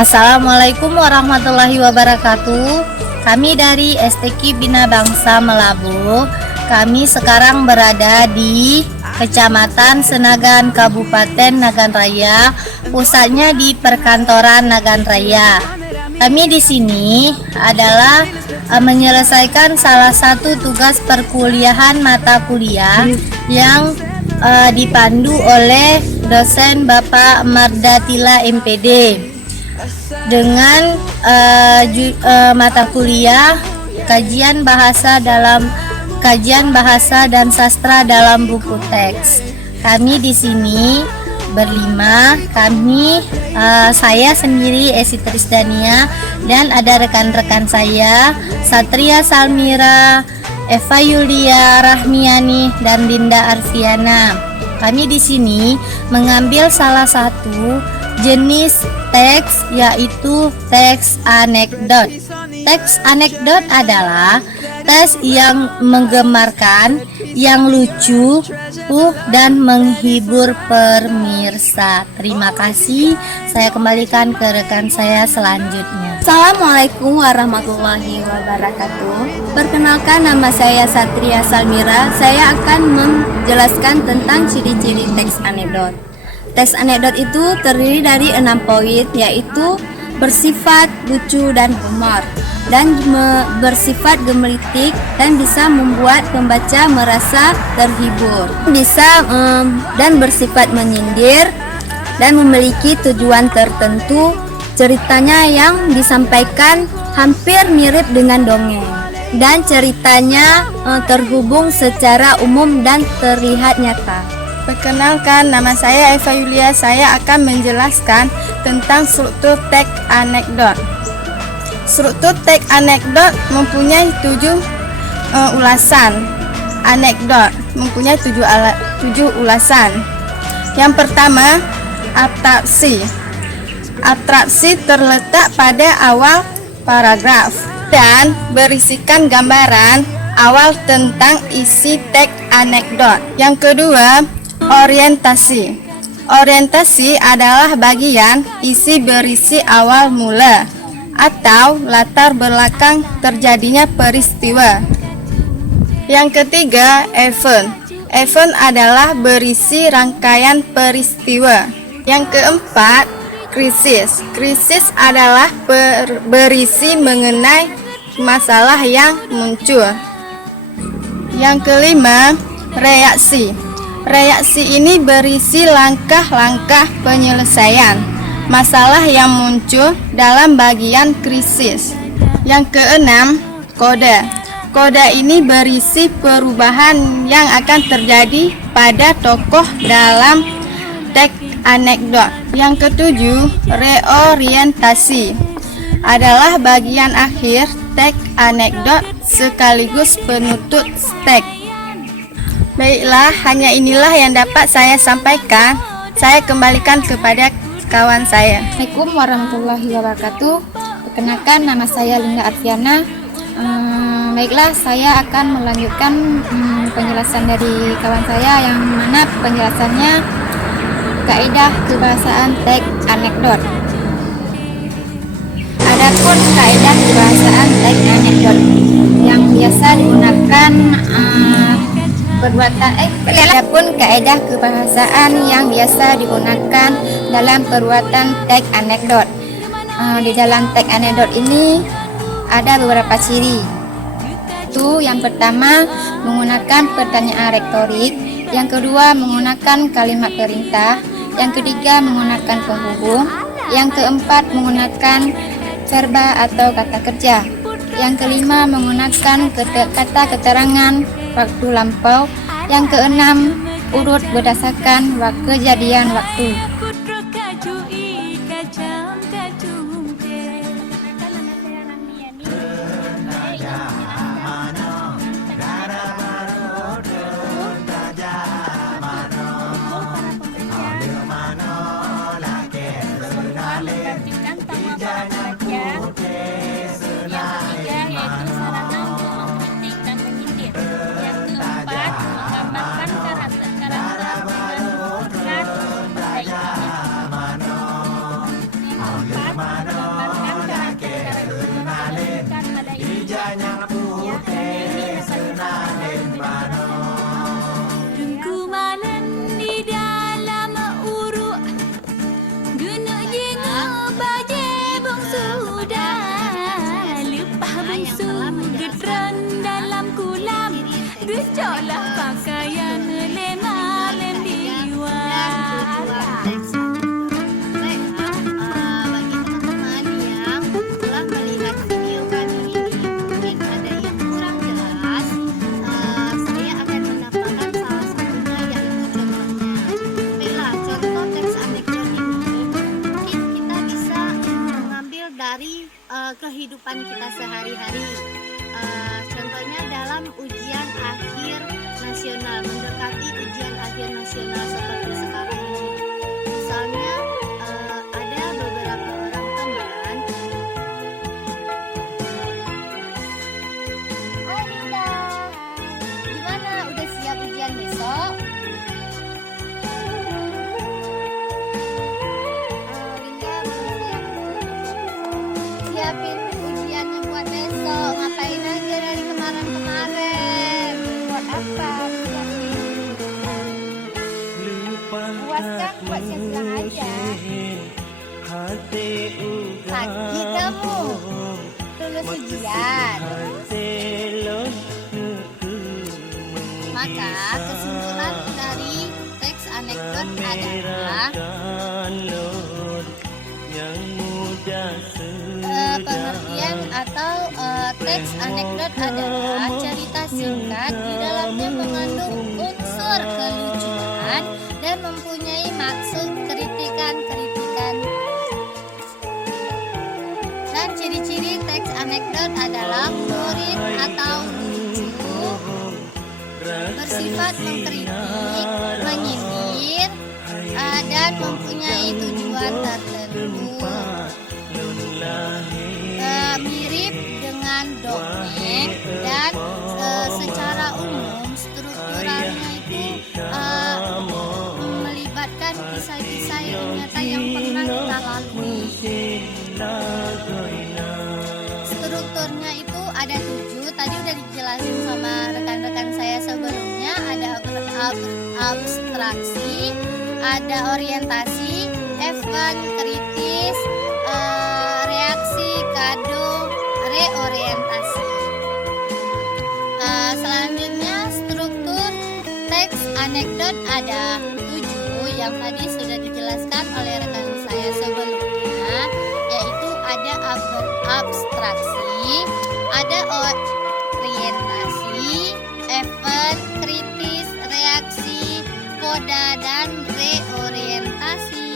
Assalamualaikum warahmatullahi wabarakatuh. Kami dari STQ Bina Bangsa Melabu. Kami sekarang berada di Kecamatan Senagan, Kabupaten Nagan Raya, pusatnya di Perkantoran Nagan Raya. Kami di sini adalah menyelesaikan salah satu tugas perkuliahan mata kuliah yang dipandu oleh dosen Bapak Mardatila MPD. Dengan mata kuliah kajian bahasa dan sastra dalam buku teks. Kami di sini berlima. Saya sendiri Esi Trisdania, dan ada rekan-rekan saya Satria Salmira, Eva Yulia Rahmiani, dan Linda Arfiana. Kami di sini mengambil salah satu jenis teks, yaitu teks anekdot. Teks anekdot adalah teks yang menggemarkan, yang lucu, dan menghibur pemirsa. Terima kasih. Saya kembalikan ke rekan saya selanjutnya. Assalamualaikum warahmatullahi wabarakatuh. Perkenalkan, nama saya Satria Salmira. Saya akan menjelaskan tentang ciri-ciri teks anekdot. Teks anekdot itu terdiri dari 6 poin, yaitu bersifat lucu dan humor, dan bersifat gemelitik, dan bisa membuat pembaca merasa terhibur, dan bersifat menyindir, dan memiliki tujuan tertentu. Ceritanya yang disampaikan hampir mirip dengan dongeng, dan ceritanya terhubung secara umum dan terlihat nyata. Perkenalkan, nama saya Eva Yulia. Saya akan menjelaskan tentang struktur teks anekdot. Struktur teks anekdot mempunyai 7 ulasan. Anekdot mempunyai 7 ulasan. Yang pertama, atraksi. Atraksi terletak pada awal paragraf dan berisikan gambaran awal tentang isi teks anekdot. Yang kedua, orientasi. Orientasi adalah bagian isi berisi awal mula atau latar belakang terjadinya peristiwa. Yang ketiga, event. Event adalah berisi rangkaian peristiwa. Yang keempat, krisis. Krisis adalah berisi mengenai masalah yang muncul. Yang kelima, reaksi. Reaksi ini berisi langkah-langkah penyelesaian masalah yang muncul dalam bagian krisis. Yang keenam, kode. Kode ini berisi perubahan yang akan terjadi pada tokoh dalam teks anekdot. Yang ketujuh, reorientasi. Adalah bagian akhir teks anekdot sekaligus penutup teks. Baiklah, hanya inilah yang dapat saya sampaikan. Saya kembalikan kepada kawan saya. Assalamualaikum warahmatullahi wabarakatuh. Perkenalkan, nama saya Linda Arfiana. Baiklah, saya akan melanjutkan penjelasan dari kawan saya, yang mana penjelasannya kaidah kebahasaan teks anekdot. Adapun kaidah kebahasaan teks anekdot yang biasa digunakan Adapun kaidah kebahasaan yang biasa digunakan dalam perbuatan teks anekdot. Di dalam teks anekdot ini ada beberapa ciri. Itu yang pertama, menggunakan pertanyaan retorik. Yang kedua, menggunakan kalimat perintah. Yang ketiga, menggunakan penghubung. Yang keempat, menggunakan verba atau kata kerja. Yang kelima, menggunakan kata keterangan waktu lampau. Yang keenam, urut berdasarkan kejadian waktu. kacui kacang kacungke. Menertibkan tanggal para pelajar. Yang ketiga yaitu sarana untuk mengkritik dan menyindir. Yang keempat menggambarkan karakter-karakter dengan menggunakan bahasa Inggris. Yang keempat menggambarkan karakter-karakter dengan menggunakan pada Inggris. Ya, ini dapat Dengku malen di dalam uruk, guna jenga baje bungsu dah, lepah bungsu gedran dalam kulam, gejolak pakaian lema lem diwar. Bagi teman-teman yang telah melihat video kami ini, mungkin ada yang kurang jelas, saya akan menambahkan salah satunya yaitu contohnya. Baiklah, contoh teks anekdot ini mungkin kita bisa mengambil dari kehidupan kita sehari-hari. Contohnya dalam ujian akhir nasional, mendekati ujian akhir nasional seperti sekarang ini. Misalnya ada beberapa orang teman. Hai Linda, gimana? Udah siap ujian besok? Linda belum siap. Siapin ujiannya buat besok. Ngapain aja dari kemarin-kemarin? Buat apa? Puas kan? Buat siang-siang aja. Sakit kamu? Lulus ujian. Maka kesimpulan dari teks anekdot adalah pengertian atau teks anekdot adalah cerita singkat di dalamnya mengandung unsur kelucuan dan mempunyai maksud kritikan-kritikan. Dan ciri-ciri teks anekdot adalah florid atau lucu, bersifat mengkritik, menyindir, dan mempunyai tujuan tertentu. Mirip dengan dongeng dan secara umum strukturalnya itu melibatkan kisah-kisah yang nyata yang pernah kita lalui. Strukturnya itu ada 7, tadi udah dijelasin sama rekan-rekan saya sebelumnya. Ada abstraksi, ada orientasi, event, kritis, reaksi, kado, reorientasi. Selanjutnya struktur teks anekdot ada 7 yang tadi sudah dijelaskan oleh rekan saya sebelumnya, yaitu ada abstraksi, ada orientasi, event, kritis, reaksi, koda, dan reorientasi.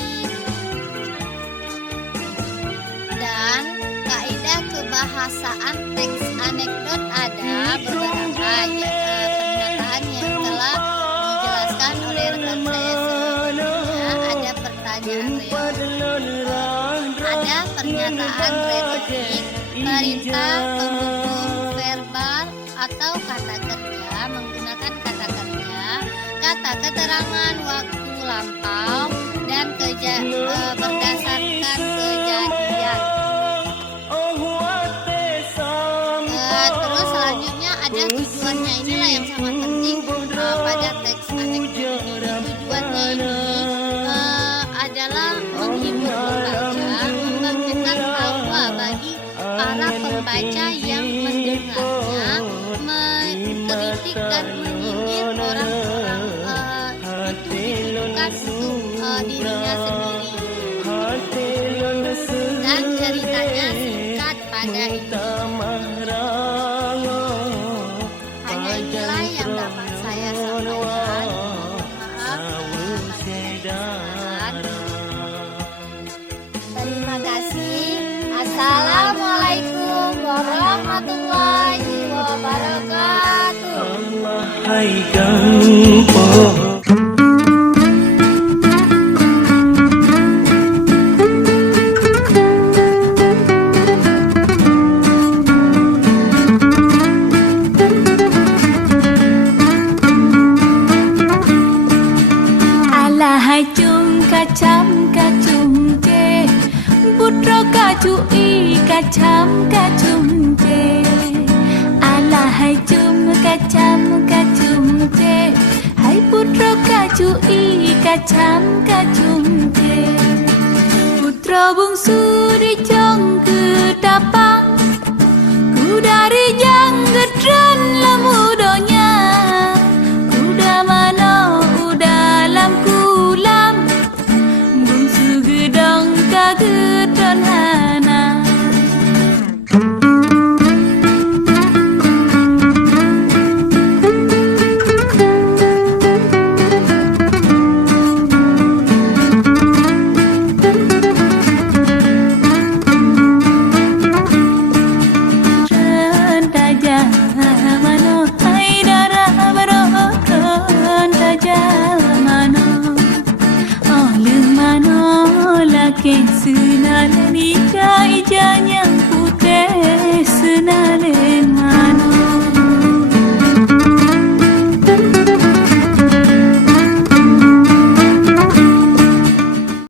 Dan kaidah kebahasaan teks anekdot ada beberapa pernyataan yang telah dijelaskan oleh rekan saya sebelumnya. Ada pernyataan retorik, perintah, penghubung verbal atau kata kerja menggunakan kata kerja, kata keterangan waktu lampau, dan berdasarkan kejadian. Terus selanjutnya ada tujuannya, inilah yang sangat penting pada teks anekdot ini. Tujuannya ini adalah menghibur pembaca, membangkitkan tawa bagi para pembaca yang mendengarnya, mengkritik dan menyindir orang-orang itu ditujukan untuk Assalamualaikum warahmatullahi wabarakatuh. Hai Gampo. Alahai cung kacam kacung je, putra kacui kacam kacung je. Alahai cung kacam kacung je, hai putra kacui kacam kacung je. Putra bungsu dijong ke tapang, ku dari jang gedran lemu